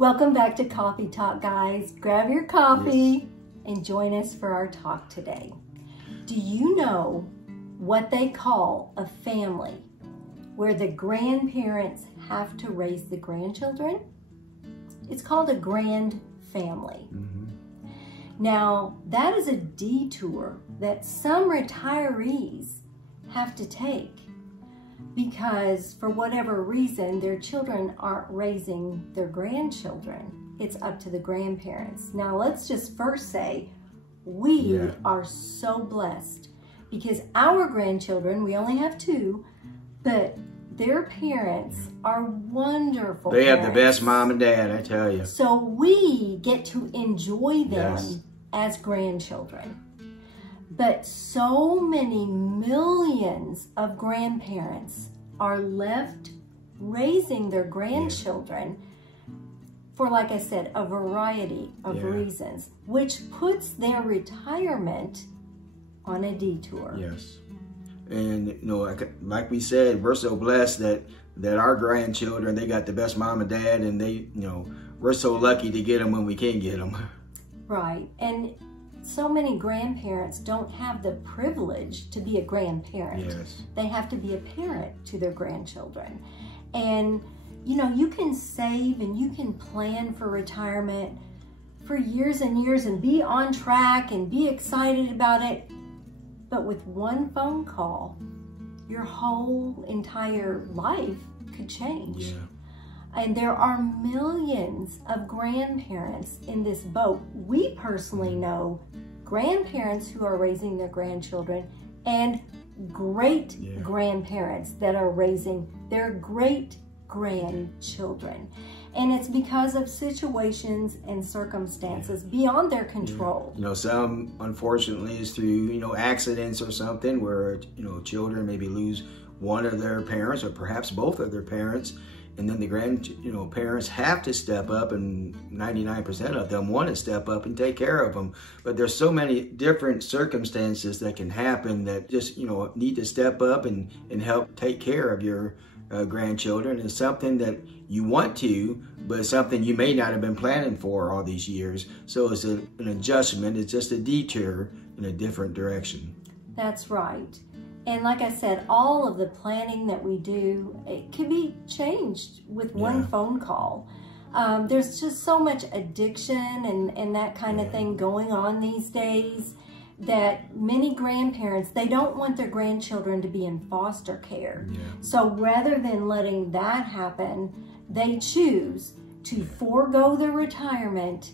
Welcome back to Coffee Talk, guys. Grab your coffee and join us for our talk today. Do you know what they call a family where the grandparents have to raise the grandchildren? It's called a grand family. Now, that is a detour that some retirees have to take because for whatever reason, their children aren't raising their grandchildren. It's up to the grandparents. Now, let's just first say we are so blessed because our grandchildren, we only have two, but their parents are wonderful. They have the best mom and dad, I tell you. So we get to enjoy them as grandchildren. But so many millions of grandparents are left raising their grandchildren for, like I said, a variety of reasons, which puts their retirement on a detour. Yes. And, you know, like we said, we're so blessed that our grandchildren, they got the best mom and dad, and they, you know, we're so lucky to get them when we can get them. Right. And so many grandparents don't have the privilege to be a grandparent. Yes. They have to be a parent to their grandchildren. And, you know, you can save and you can plan for retirement for years and years and be on track and be excited about it. But with one phone call, your whole entire life could change. Yeah. And there are millions of grandparents in this boat. We personally know grandparents who are raising their grandchildren and great grandparents that are raising their great grandchildren. And it's because of situations and circumstances beyond their control. You know, some, unfortunately, is through, you know, accidents or something where, you know, children maybe lose one of their parents or perhaps both of their parents. And then the parents have to step up, and 99% of them want to step up and take care of them. But there's so many different circumstances that can happen that just, you know, need to step up and help take care of your grandchildren. It's something that you want to, but it's something you may not have been planning for all these years. So it's an adjustment. It's just a detour in a different direction. That's right. And like I said, all of the planning that we do, it can be changed with one phone call. There's just so much addiction and that kind of thing going on these days that many grandparents, they don't want their grandchildren to be in foster care. So rather than letting that happen, they choose to forego their retirement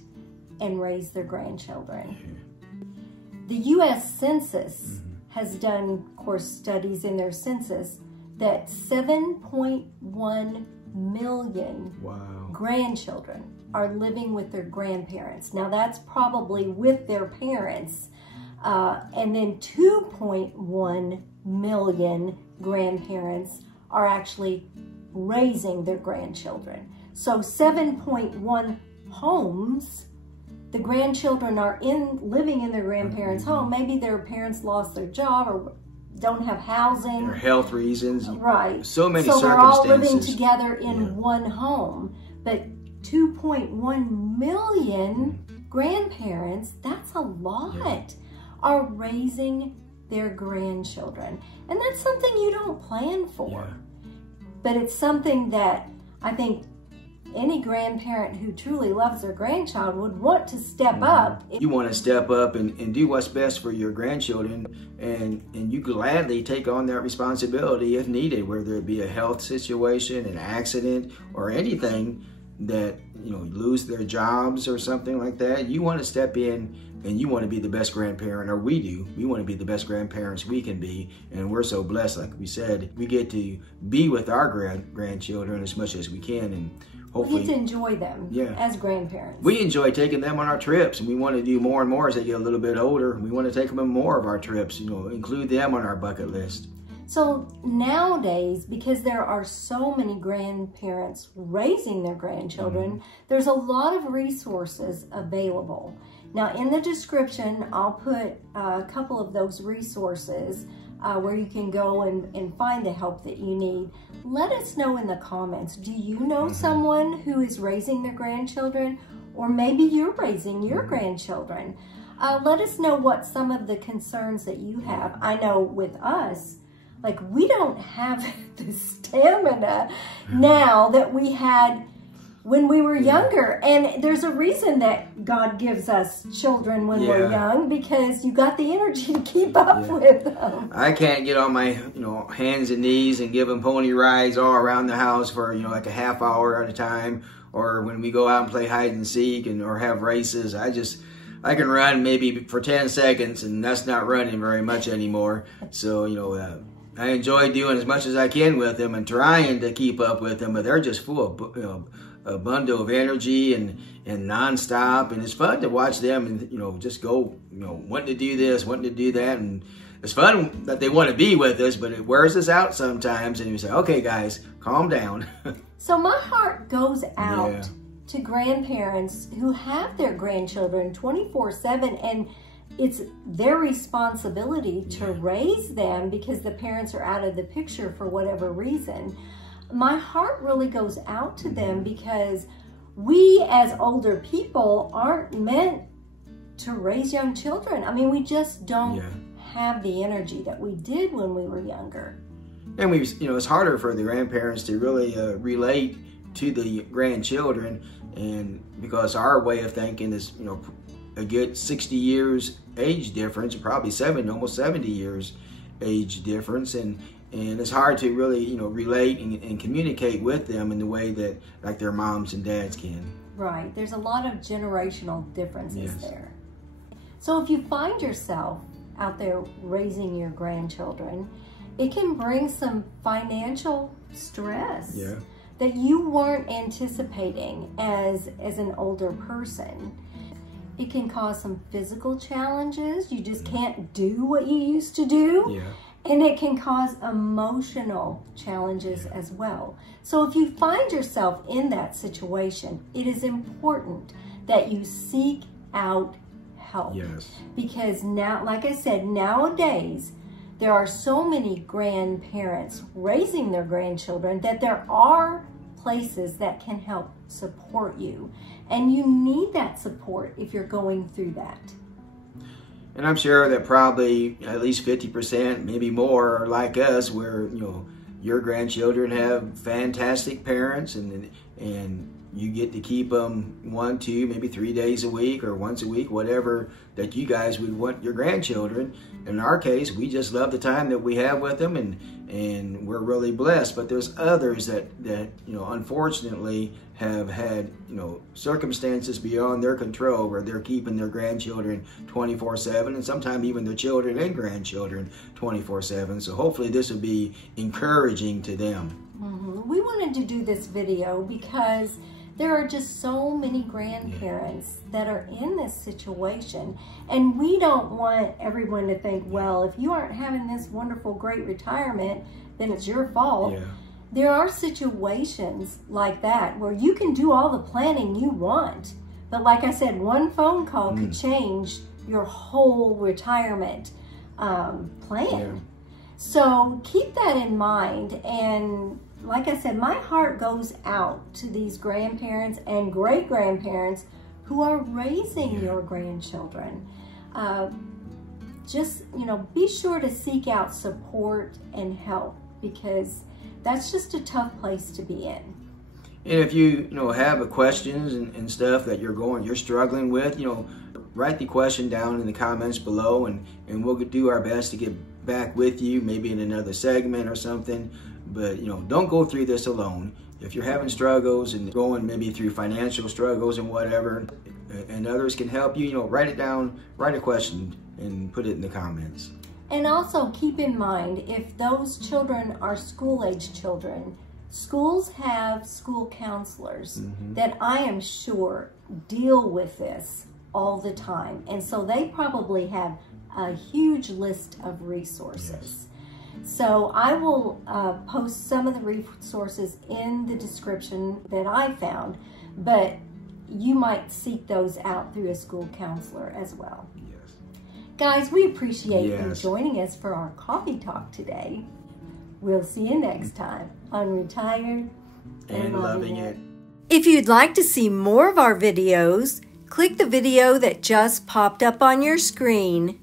and raise their grandchildren. The U.S. Census has done, of course, studies in their census that 7.1 million grandchildren are living with their grandparents. Now that's probably with their parents. And then 2.1 million grandparents are actually raising their grandchildren. So 7.1 homes, the grandchildren are living in their grandparents' home. Maybe their parents lost their job or don't have housing. For health reasons. Right. So many circumstances. So they're all living together in one home. But 2.1 million grandparents, that's a lot, are raising their grandchildren. And that's something you don't plan for. But it's something that I think any grandparent who truly loves their grandchild would want to step up. You want to step up and do what's best for your grandchildren, and you gladly take on that responsibility if needed, whether it be a health situation, an accident, or anything that, you know, lose their jobs or something like that. You want to step in and you want to be the best grandparent, or we do. We want to be the best grandparents we can be, and we're so blessed. Like we said, we get to be with our grandchildren as much as we can, and hopefully we get to enjoy them as grandparents. We enjoy taking them on our trips, and we want to do more and more as they get a little bit older. We want to take them on more of our trips, you know, include them on our bucket list. So nowadays, because there are so many grandparents raising their grandchildren, there's a lot of resources available. Now in the description, I'll put a couple of those resources where you can go and find the help that you need. Let us know in the comments. Do you know someone who is raising their grandchildren? Or maybe you're raising your grandchildren. Let us know what some of the concerns that you have. I know with us, like, we don't have the stamina now that we had when we were younger. And there's a reason that God gives us children when we're young, because you got the energy to keep up with them. I can't get on my, hands and knees and give them pony rides all around the house for, like a half hour at a time. Or when we go out and play hide and seek or have races, I can run maybe for 10 seconds, and that's not running very much anymore. So, I enjoy doing as much as I can with them and trying to keep up with them, but they're just full of, a bundle of energy and nonstop, and it's fun to watch them and just go wanting to do this, wanting to do that, and it's fun that they want to be with us, but it wears us out sometimes, and you say, okay guys, calm down. So my heart goes out to grandparents who have their grandchildren 24/7, and it's their responsibility to raise them because the parents are out of the picture for whatever reason. My heart really goes out to them because we as older people aren't meant to raise young children. I mean, we just don't have the energy that we did when we were younger. And it's harder for the grandparents to really relate to the grandchildren, and because our way of thinking is, a good 60 years age difference, probably almost 70 years age difference, and it's hard to really, relate and communicate with them in the way that like their moms and dads can. Right. There's a lot of generational differences there. So if you find yourself out there raising your grandchildren, it can bring some financial stress that you weren't anticipating as an older person. It can cause some physical challenges. You just can't do what you used to do. And it can cause emotional challenges as well. So if you find yourself in that situation, it is important that you seek out help. Because now, like I said, nowadays, there are so many grandparents raising their grandchildren that there are places that can help support you. And you need that support if you're going through that. And I'm sure that probably at least 50%, maybe more, are like us, where your grandchildren have fantastic parents, and you get to keep them 1, 2, maybe 3 days a week or once a week, whatever that you guys would want your grandchildren. In our case, we just love the time that we have with them, and we're really blessed. But there's others that unfortunately have had circumstances beyond their control, where they're keeping their grandchildren 24/7, and sometimes even their children and grandchildren 24/7. So hopefully this will be encouraging to them. We wanted to do this video because there are just so many grandparents that are in this situation, and we don't want everyone to think, well, if you aren't having this wonderful, great retirement, then it's your fault. There are situations like that where you can do all the planning you want, but like I said, one phone call could change your whole retirement plan. So keep that in mind. And like I said, my heart goes out to these grandparents and great-grandparents who are raising your grandchildren. Just, be sure to seek out support and help, because that's just a tough place to be in. And if you, have questions and stuff that you're struggling with, write the question down in the comments below, and we'll do our best to get back with you, maybe in another segment or something. But, don't go through this alone. If you're having struggles and going maybe through financial struggles and whatever, and others can help you, write it down, write a question, and put it in the comments. And also keep in mind, if those children are school-age children, schools have school counselors that I am sure deal with this all the time. And so they probably have a huge list of resources. So I will post some of the resources in the description that I found, but you might seek those out through a school counselor as well. Guys, we appreciate you Yes. joining us for our coffee talk today. We'll see you next time on Retired And Loving It. If you'd like to see more of our videos, click the video that just popped up on your screen.